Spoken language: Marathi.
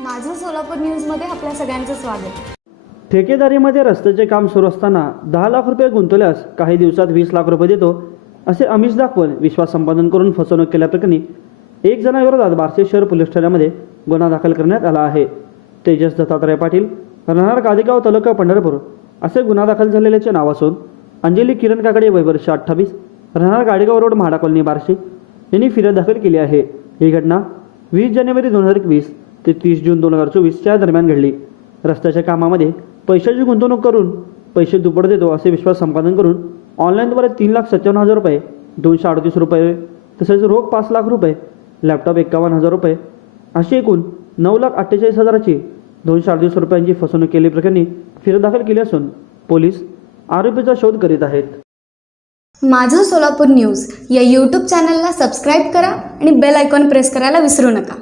माझं सोलापूर न्यूजमध्ये आपल्या सगळ्यांचं स्वागत. ठेकेदारीमध्ये रस्त्याचे काम सुरू असताना दहा लाख रुपये गुंतवल्यास काही दिवसात वीस लाख रुपये देतो असे अमिष दाखवून विश्वास संपादन करून फसवणूक केल्याप्रकरणी एक जणाविरोधात बार्शी शहर पोलीस ठाण्यामध्ये गुन्हा दाखल करण्यात आला आहे. तेजस दत्तात्रय पाटील राहणार गादेगाव तालुका पंढरपूर असे गुन्हा दाखल झालेल्याचे नाव असून अंजली किरण काकडे वैवर्ष अठ्ठावीस राहणार गाडेगाव रोड म्हाडा कॉलनी बार्शी यांनी फिर्याद दाखल केली आहे. ही घटना वीस जानेवारी दोन हजार एकवीस ते तीस जून दोन हजार चोवीसच्या दरम्यान घडली. रस्त्याच्या कामामध्ये पैशाची गुंतवणूक करून पैसे दुप्पट देतो असे विश्वास संपादन करून ऑनलाईनद्वारे तीन लाख सत्त्याण्णव हजार रुपये दोनशे अडतीस रुपये तसेच रोख पाच लाख रुपये लॅपटॉप एकावन्न हजार रुपये अशी एकूण नऊ लाख अठ्ठेचाळीस हजाराची दोनशे अडतीस रुपयांची फसवणूक केल्याप्रकरणी फिर्याद दाखल केली असून पोलीस आरोपीचा शोध करीत आहेत. माझं सोलापूर न्यूज या यूट्यूब चॅनलला सबस्क्राईब करा आणि बेल आयकॉन प्रेस करायला विसरू नका.